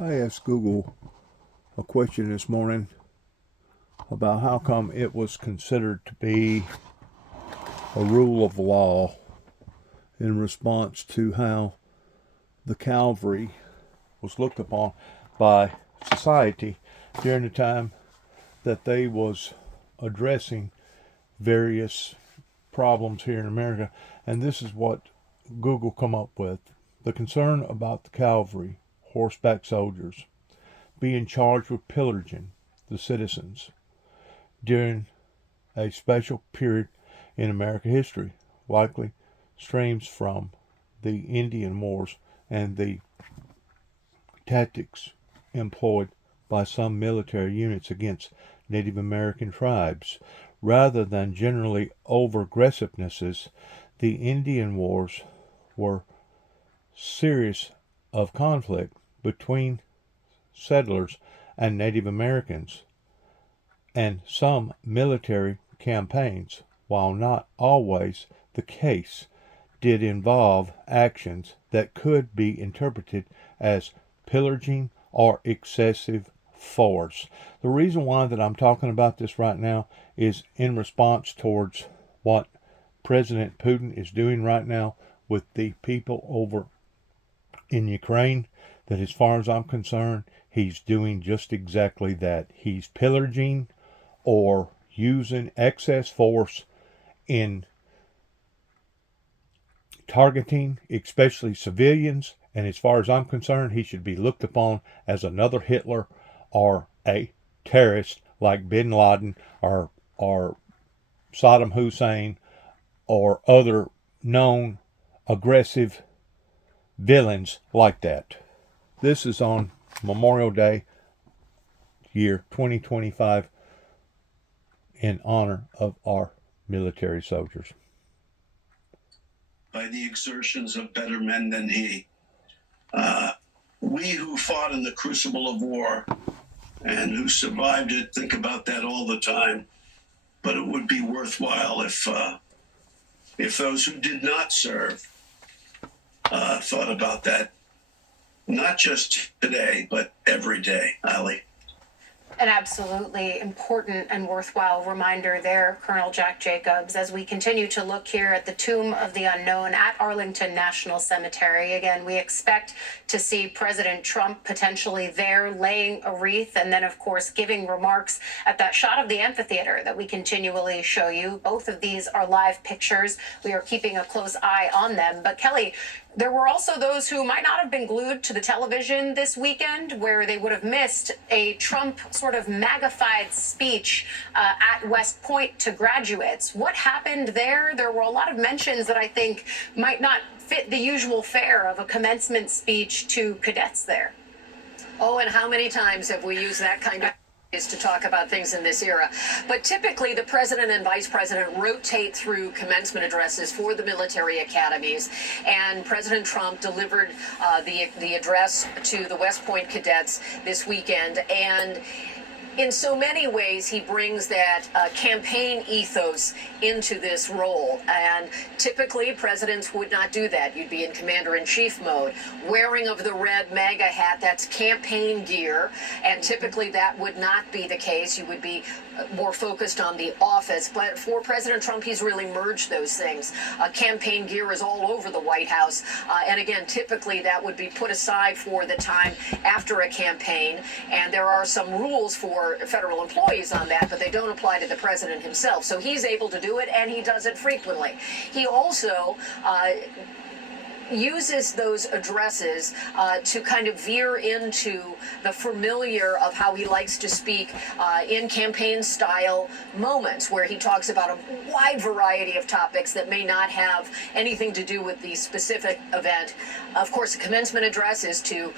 I asked Google a question this morning about how come it was considered to be a rule of law in response to how the cavalry was looked upon by society during the time that they was addressing various problems here in America. And this is what Google come up with. The concern about the cavalry, horseback soldiers, being charged with pillaging the citizens during a special period in American history, likely streams from the Indian Wars and the tactics employed by some military units against Native American tribes. Rather than generally over aggressivenesses, the Indian Wars were series of conflict between settlers and Native Americans, and some military campaigns, while not always the case, did involve actions that could be interpreted as pillaging or excessive force. The reason why that I'm talking about this right now is in response towards what President Putin is doing right now with the people over in Ukraine, that as far as I'm concerned, he's doing just exactly that. He's pillaging or using excess force in targeting especially civilians, and as far as I'm concerned, he should be looked upon as another Hitler or a terrorist like bin Laden or Saddam Hussein or other known aggressive villains like that. This is on Memorial Day, year 2025, in honor of our military soldiers. By the exertions of better men than he. We who fought in the crucible of war and who survived it think about that all the time. But it would be worthwhile if those who did not serve thought about that, not just today, but every day, Ali. An absolutely important and worthwhile reminder there, Colonel Jack Jacobs, as we continue to look here at the Tomb of the Unknown at Arlington National Cemetery. Again, we expect to see President Trump potentially there laying a wreath and then, of course, giving remarks at that shot of the amphitheater that we continually show you. Both of these are live pictures. We are keeping a close eye on them. But Kelly, there were also those who might not have been glued to the television this weekend, where they would have missed a Trump sort of magnified speech at West Point to graduates. What happened there? There were a lot of mentions that I think might not fit the usual fare of a commencement speech to cadets there. Oh, and how many times have we used that kind of is to talk about things in this era. But typically the president and vice president rotate through commencement addresses for the military academies, and President Trump delivered the address to the West Point cadets this weekend, and in so many ways, he brings that campaign ethos into this role. And typically, presidents would not do that. You'd be in commander-in-chief mode. Wearing of the red MAGA hat, that's campaign gear. And typically, that would not be the case. You would be more focused on the office. But for President Trump, he's really merged those things. Campaign gear is all over the White House. And again, typically, that would be put aside for the time after a campaign. And there are some rules for federal employees on that, but they don't apply to the president himself. So he's able to do it, and he does it frequently. He also uses those addresses to kind of veer into the familiar of how he likes to speak in campaign style moments, where he talks about a wide variety of topics that may not have anything to do with the specific event. Of course, the commencement address is to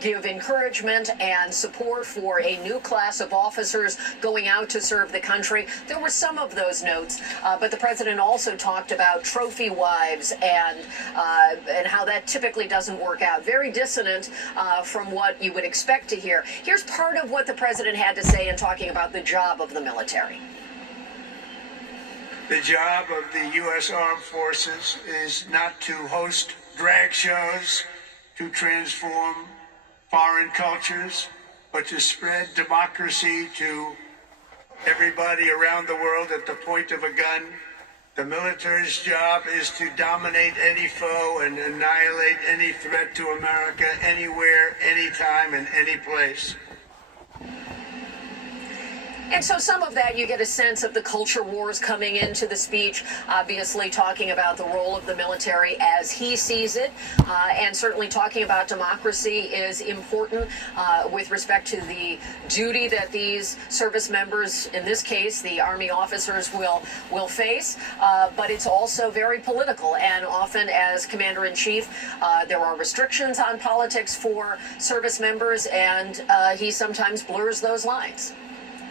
give encouragement and support for a new class of officers going out to serve the country. There were some of those notes, but the president also talked about trophy wives and how that typically doesn't work out. Very dissonant from what you would expect to hear. Here's part of what the president had to say in talking about the job of the military. The job of the U.S. Armed Forces is not to host drag shows, to transform foreign cultures, but to spread democracy to everybody around the world at the point of a gun. The military's job is to dominate any foe and annihilate any threat to America anywhere, anytime, and any place. And so some of that, you get a sense of the culture wars coming into the speech, obviously talking about the role of the military as he sees it, and certainly talking about democracy is important with respect to the duty that these service members, in this case, the Army officers, will face. But it's also very political, and often as Commander-in-Chief, there are restrictions on politics for service members, and he sometimes blurs those lines.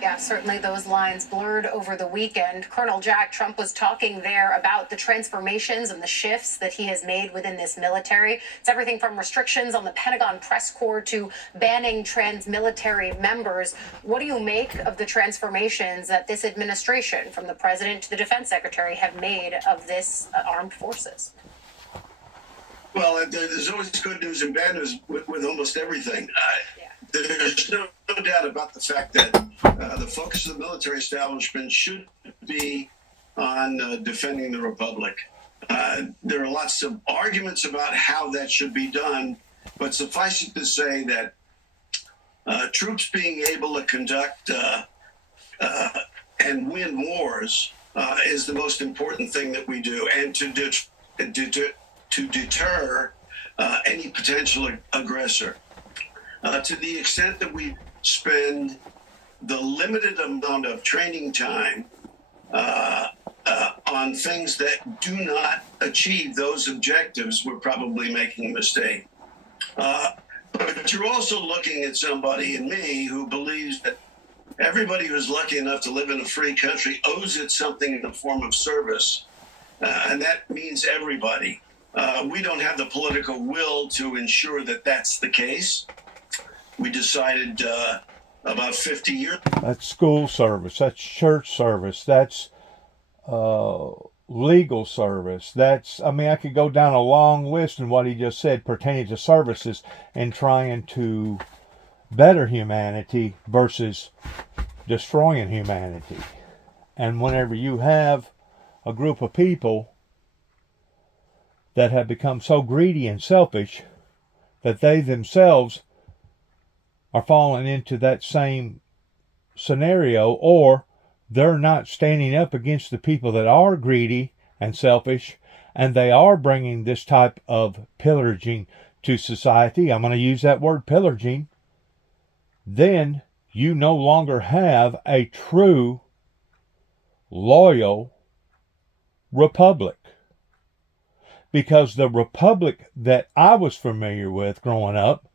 Yeah, certainly those lines blurred over the weekend. Colonel Jack Trump was talking there about the transformations and the shifts that he has made within this military. It's everything from restrictions on the Pentagon press corps to banning trans military members. What do you make of the transformations that this administration, from the president to the defense secretary, have made of this armed forces? Well, there's always good news and bad news with almost everything. There's no doubt about the fact that the focus of the military establishment should be on defending the republic. There are lots of arguments about how that should be done, but suffice it to say that troops being able to conduct and win wars is the most important thing that we do, and to deter any potential aggressor. To the extent that we spend the limited amount of training time on things that do not achieve those objectives, we're probably making a mistake. But you're also looking at somebody in me who believes that everybody who's lucky enough to live in a free country owes it something in the form of service. And that means everybody. We don't have the political will to ensure that that's the case. We decided about 50 years. That's school service. That's church service. That's legal service. I could go down a long list in what he just said pertaining to services and trying to better humanity versus destroying humanity. And whenever you have a group of people that have become so greedy and selfish that they themselves are falling into that same scenario, or they're not standing up against the people that are greedy and selfish, and they are bringing this type of pillaging to society. I'm going to use that word, pillaging. Then you no longer have a true, loyal republic. Because the republic that I was familiar with growing up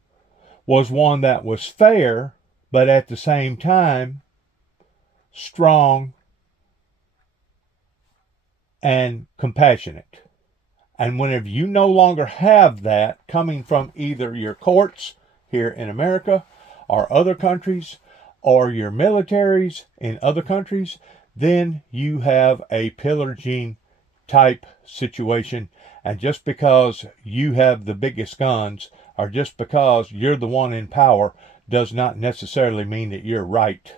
was one that was fair, but at the same time, strong and compassionate. And whenever you no longer have that coming from either your courts here in America or other countries, or your militaries in other countries, then you have a pillaging type situation. And just because you have the biggest guns, or just because you're the one in power, does not necessarily mean that you're right,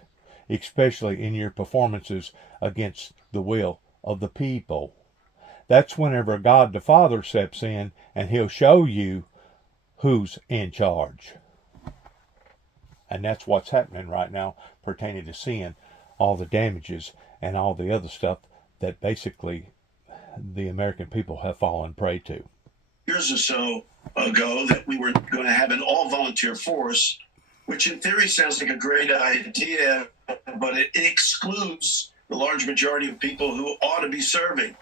especially in your performances against the will of the people. That's whenever God the Father steps in and he'll show you who's in charge. And that's what's happening right now pertaining to seeing all the damages and all the other stuff that basically the American people have fallen prey to. Years or so ago that we were going to have an all-volunteer force, which in theory sounds like a great idea, but it excludes the large majority of people who ought to be serving.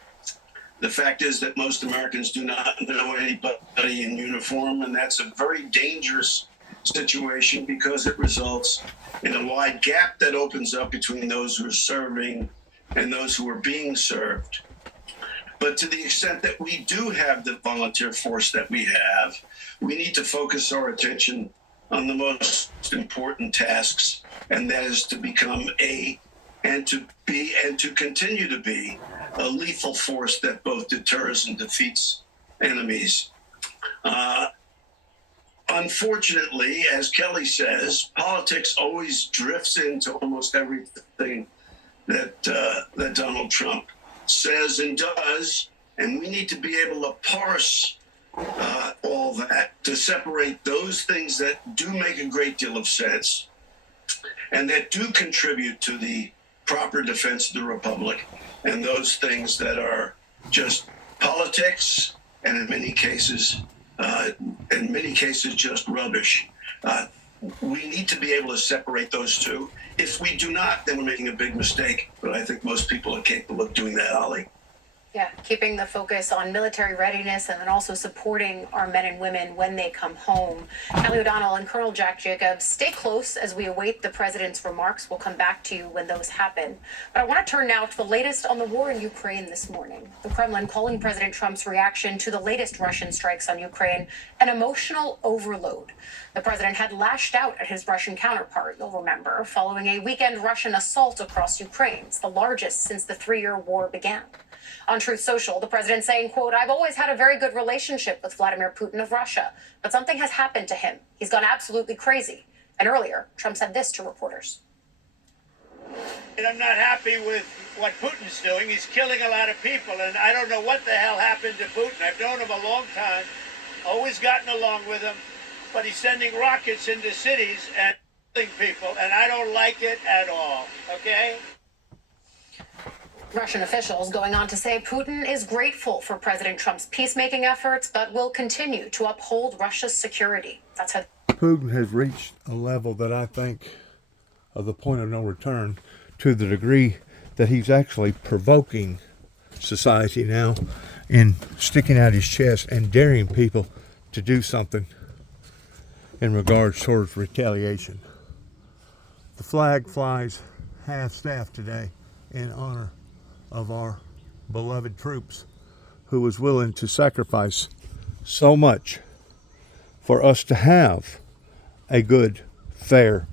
The fact is that most Americans do not know anybody in uniform, and that's a very dangerous situation because it results in a wide gap that opens up between those who are serving and those who are being served. But to the extent that we do have the volunteer force that we have, we need to focus our attention on the most important tasks, and that is to become and to continue to be a lethal force that both deters and defeats enemies. On unfortunately, as Kelly says, politics always drifts into almost everything that Donald Trump says and does, and we need to be able to parse all that to separate those things that do make a great deal of sense and that do contribute to the proper defense of the republic, and those things that are just politics and in many cases just rubbish. We need to be able to separate those two. If we do not, then we're making a big mistake. But I think most people are capable of doing that, Ollie. Yeah, keeping the focus on military readiness and then also supporting our men and women when they come home. Kelly O'Donnell and Colonel Jack Jacobs, stay close as we await the president's remarks. We'll come back to you when those happen. But I want to turn now to the latest on the war in Ukraine this morning. The Kremlin calling President Trump's reaction to the latest Russian strikes on Ukraine an emotional overload. The president had lashed out at his Russian counterpart, you'll remember, following a weekend Russian assault across Ukraine. It's the largest since the 3-year war began. On Truth Social, the president saying, quote, "I've always had a very good relationship with Vladimir Putin of Russia, but something has happened to him. He's gone absolutely crazy." And earlier, Trump said this to reporters. And I'm not happy with what Putin's doing. He's killing a lot of people, and I don't know what the hell happened to Putin. I've known him a long time, always gotten along with him, but he's sending rockets into cities and killing people, and I don't like it at all, okay? Russian officials going on to say Putin is grateful for President Trump's peacemaking efforts, but will continue to uphold Russia's security. That's how Putin has reached a level that I think of the point of no return, to the degree that he's actually provoking society now in sticking out his chest and daring people to do something in regards towards retaliation. The flag flies half-staff today in honor of our beloved troops who was willing to sacrifice so much for us to have a good, fair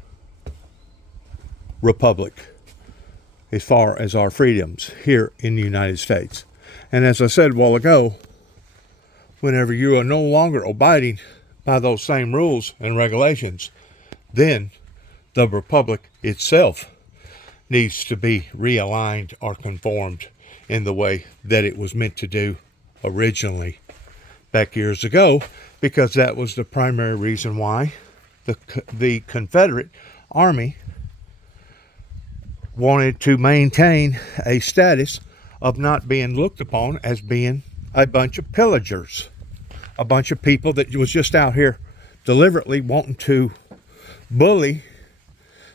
republic as far as our freedoms here in the United States. And as I said a while ago, whenever you are no longer abiding by those same rules and regulations, then the republic itself needs to be realigned or conformed in the way that it was meant to do originally back years ago, because that was the primary reason why the Confederate Army wanted to maintain a status of not being looked upon as being a bunch of pillagers, a bunch of people that was just out here deliberately wanting to bully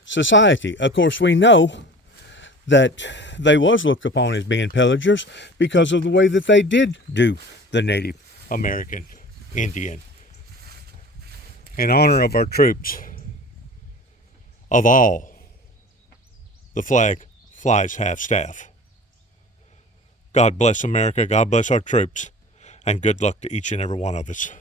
society. Of course, we know that they was looked upon as being pillagers because of the way that they did do the Native American Indian. In honor of our troops, of all, the flag flies half-staff. God bless America, God bless our troops, and good luck to each and every one of us.